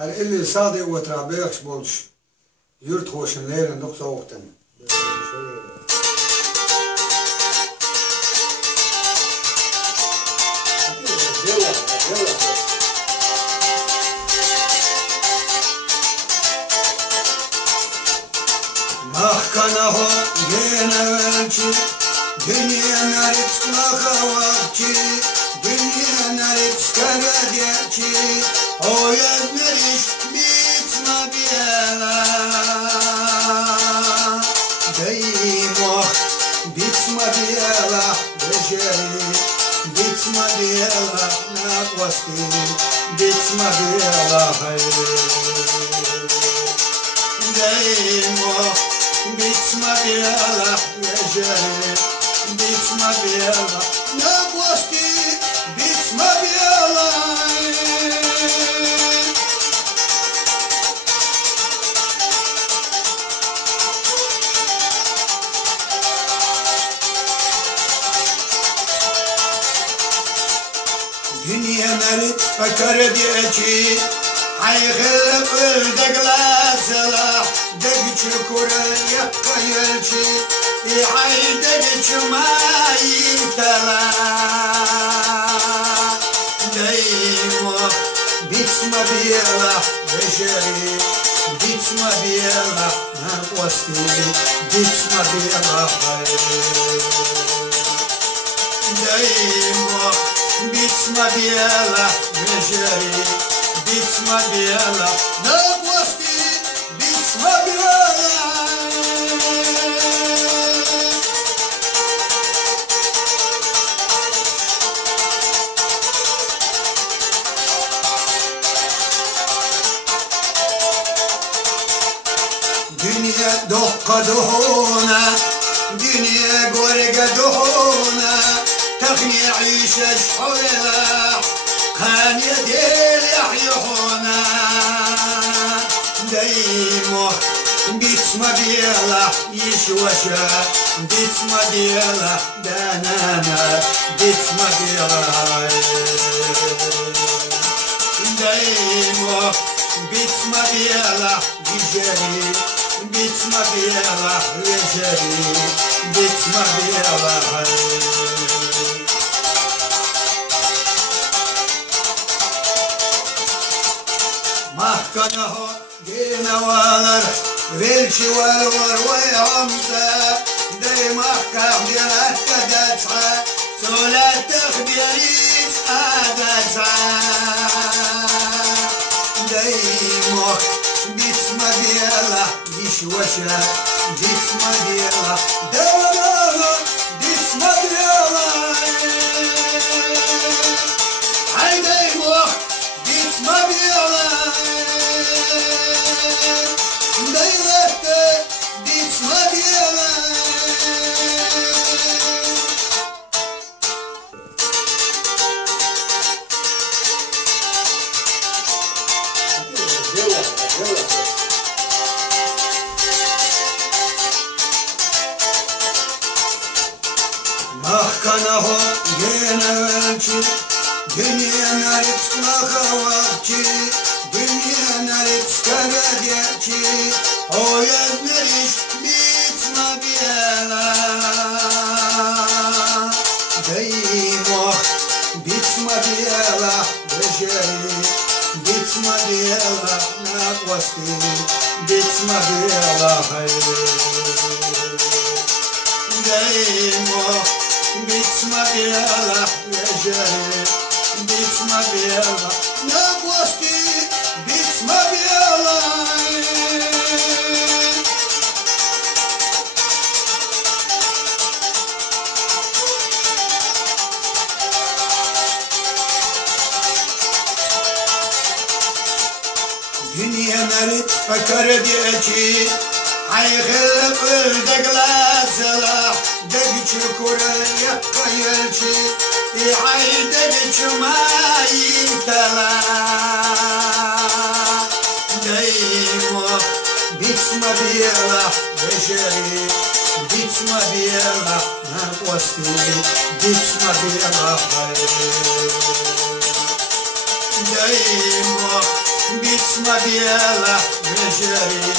اللي صادق وترابيخش بولش يرت خوشن ليرة نقصة وقتن Mahkana ho gene velki Dünya narit maka vakti Dünya narit kara gerki O yazmeriş bitma biyela Deyim oh bitma biyela Beşeri bitma biyela Nakvasti bitma biyela Deyim oh bitma biyela Beşeri bitma biyela Nakvasti bitma biyela Dünya narit akar diyeci Ayğılıp öldeglasıla Degçü kurel yakayelçi İhay degçü mayintala Deymo bitma biyela Beşeri bitma biyela Nakvasti bitma biyela Deymo bitma biyela Beşeri bitma biyela Nakvasti bitma biyela Dünya dokka duhuna Dünya gorga duhuna تغني عيشة شحولة كان يدير يحيحونا دايمو بيتسما بيلا يشوشا بيتسما بيلا دانانا بيتسما بيلا دايمو بيتسما بيلا يجري بيتسما بيلا يجري بيتسما بيلا Mahkana ho gene valar Velçi var ve hamza Dey mahkam diyanak kadetsa Sola tekbiriz adetsa Dey moh bitma biyala Yişvaşa bitma biyala Devlala bitma biyala Haydi moh bitma biyala Daylette bitma biyela Mahkana ho gene velki Dünya narit maka vakti Dünya narit kara gerki O yazmeriş bitma biyela Deyim oh bitma biyela Beşeri bitma biyela Nakvasti bitma biyela Deyim oh bitma biyela Beşeri bitma biyela Nakvasti bitma biyela Dünya narit akar diyeci Ayğılıp öldeglasıla Degçü kurel yakayelçi İhay degçü mayintala Deymo bitma biyela Beşeri bitma biyela Nakvasti bitma biyela Deymo bitma بيتما بيلا بشري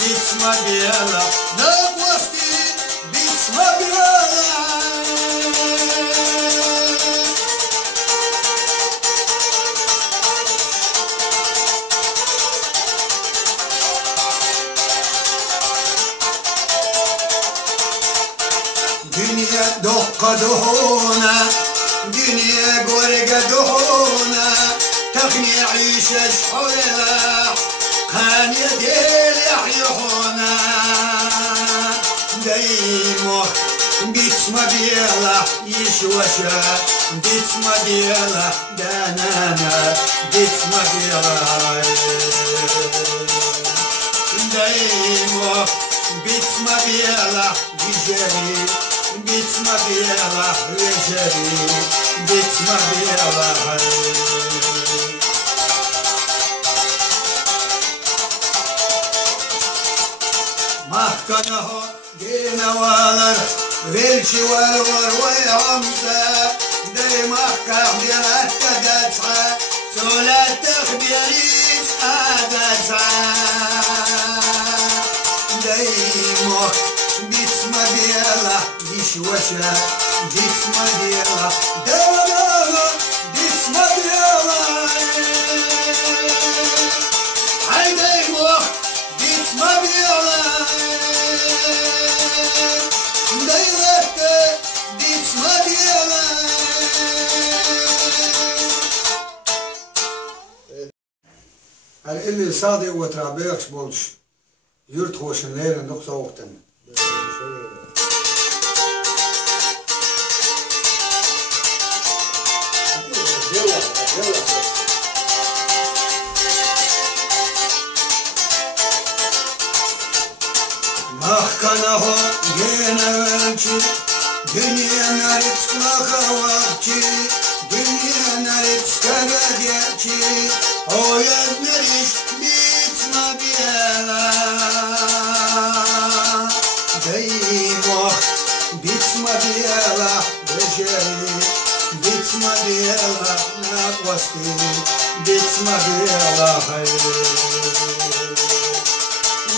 بيتما بيلا نقوستي بيتما بيلا دنيا دق دهونا دنيا قرق دهونا تغني عيشة شحولة كان يديل يحيحونا دايمو بيتما بيلا يشوشا بيتما بيلا دانانا بيتما بيلا دايمو بيتما بيلا يجري بيتما بيلا يجري بيتما بيلا محكنه دينا والر ريلشي والور ويعمسا دي محكم دينا تدسعا سولا تخبيريس أدسعا ديمو بيتما بيلا يشوشا بيتما بيلا ديما بيتما بيلا هاي ديمو بيتما بيلا ديلت بيتما بيلا اللي صادق وترابيخش بولش يرت خوشن ليرن نقطة وقتن محكنه جينا ولشي دنيا نارت مخواتشي دنيا نارت كبدياتشي هو يزمريش بيتما بيلا دايمو بيتما بيلا بشري بيتما بيلا ناقوستي بيتما بيلا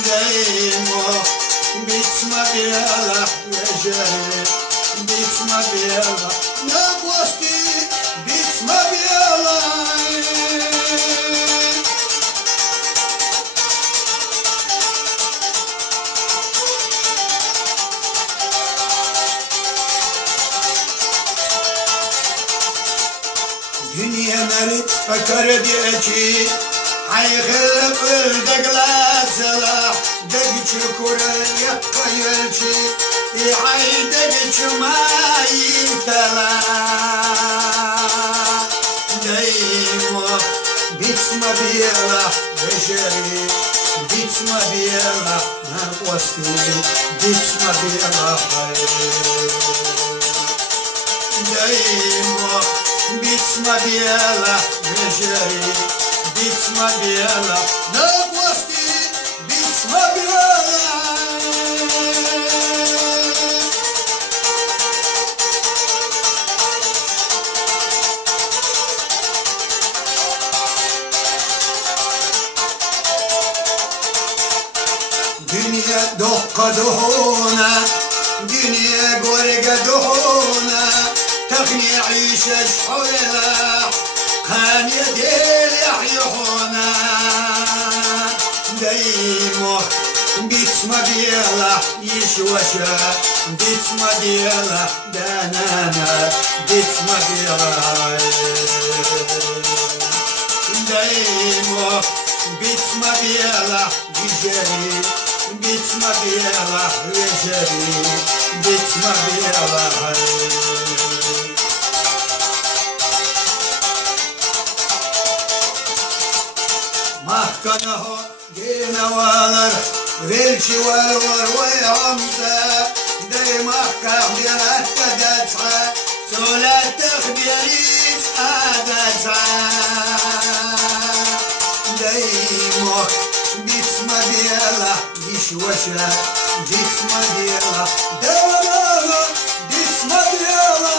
دايمو بيتما بيلا بشري بيتما بيلا ناقوستي بيتما بيلا دنيا مرت فكر ديكي حيخلق الدقلات سلاح دقش كورا يقيلشي يعي دقش ما يمتلا دايمو بيتما بيلا بشري بيتما بيلا ناقوستي بيتما بيلا دايمو بيتما بيلا بشري بيتما بيلا ناقوستي بيتما بيلا دنيا دق دهونا دنيا قرق دهونا تغني عيشة شحولة كان يديل يحيحونا دايمو بيتما بيلا يشوشا بيتما بيلا دانانا بيتما بيلا دايمو بيتما بيلا يجري بيتما بيلا يجري بيتما بيلا محكنه دينا والر ريلشي والور ويعمسا دي محكم دينا تدسعا سولا تخبيريس أدسعا ديمو بيتما بيلا يشوشا بيتما بيلا ديما بيتما بيلا